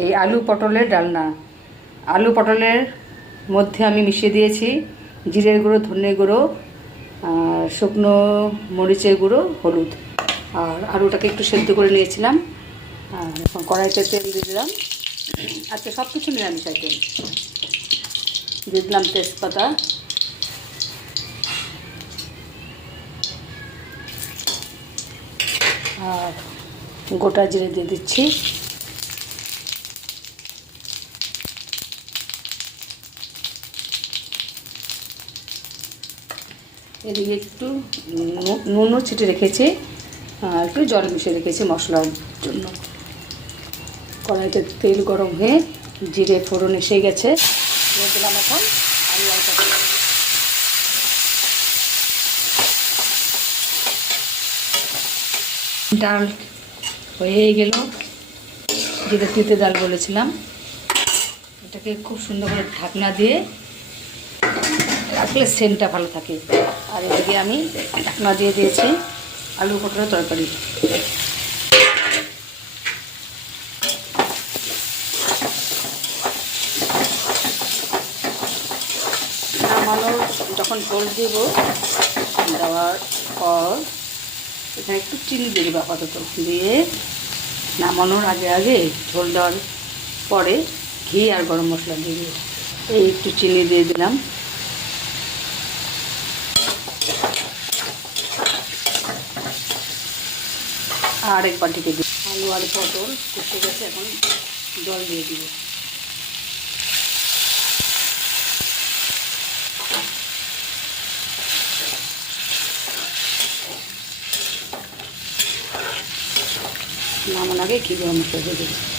এই আলু পটলের ডালনা। আলু পটলের মধ্যে আমি মিশিয়ে দিয়েছি জিরের গুঁড়ো, ধনে গুঁড়ো, আর শুকনো মরিচের গুঁড়ো, হলুদ। আর আলুটাকে একটু সেদ্ধ করে নিয়েছিলাম। আর এখন কড়াইতে তেল দিয়ে দিলাম। আজকে সব কিছু নিরামিষ আইটেম। দিয়ে দিলাম তেজপাতা, আর গোটা জিরে দিয়ে দিচ্ছি। এদিকে একটু নুনও ছিটে রেখেছি, আর একটু জল মিশিয়ে রেখেছি মশলার জন্য। কড়াইতে তেল গরম হয়ে জিরে ফোড়ন এসে গেছে। দিয়ে দিলাম এখন আলু আর পটল। ডাল হয়ে গেল, যেটা তিতে ডাল বলেছিলাম। এটাকে খুব সুন্দর করে ঢাকনা দিয়ে রাখলে সেন্টটা ভালো থাকে। আর এদিকে আমি ঢাকনা দিয়ে দিয়েছি আলু পটলের তরকারি। নামানোর যখন ঝোল দেব, দেওয়ার পর এখানে একটু চিনি দিয়ে দেবো আপাতত। দিয়ে নামানোর আগে আগে ঝোল দেওয়ার পরে ঘি আর গরম মশলা দিয়ে দেবো। এই একটু চিনি দিয়ে দিলাম। আর এক বাটিতে দিই। আলু আর পটল কষে গেছে, এখন জল দিয়ে দিব। নামানোর আগে ঘি গরম মশলা দিয়ে দেবো।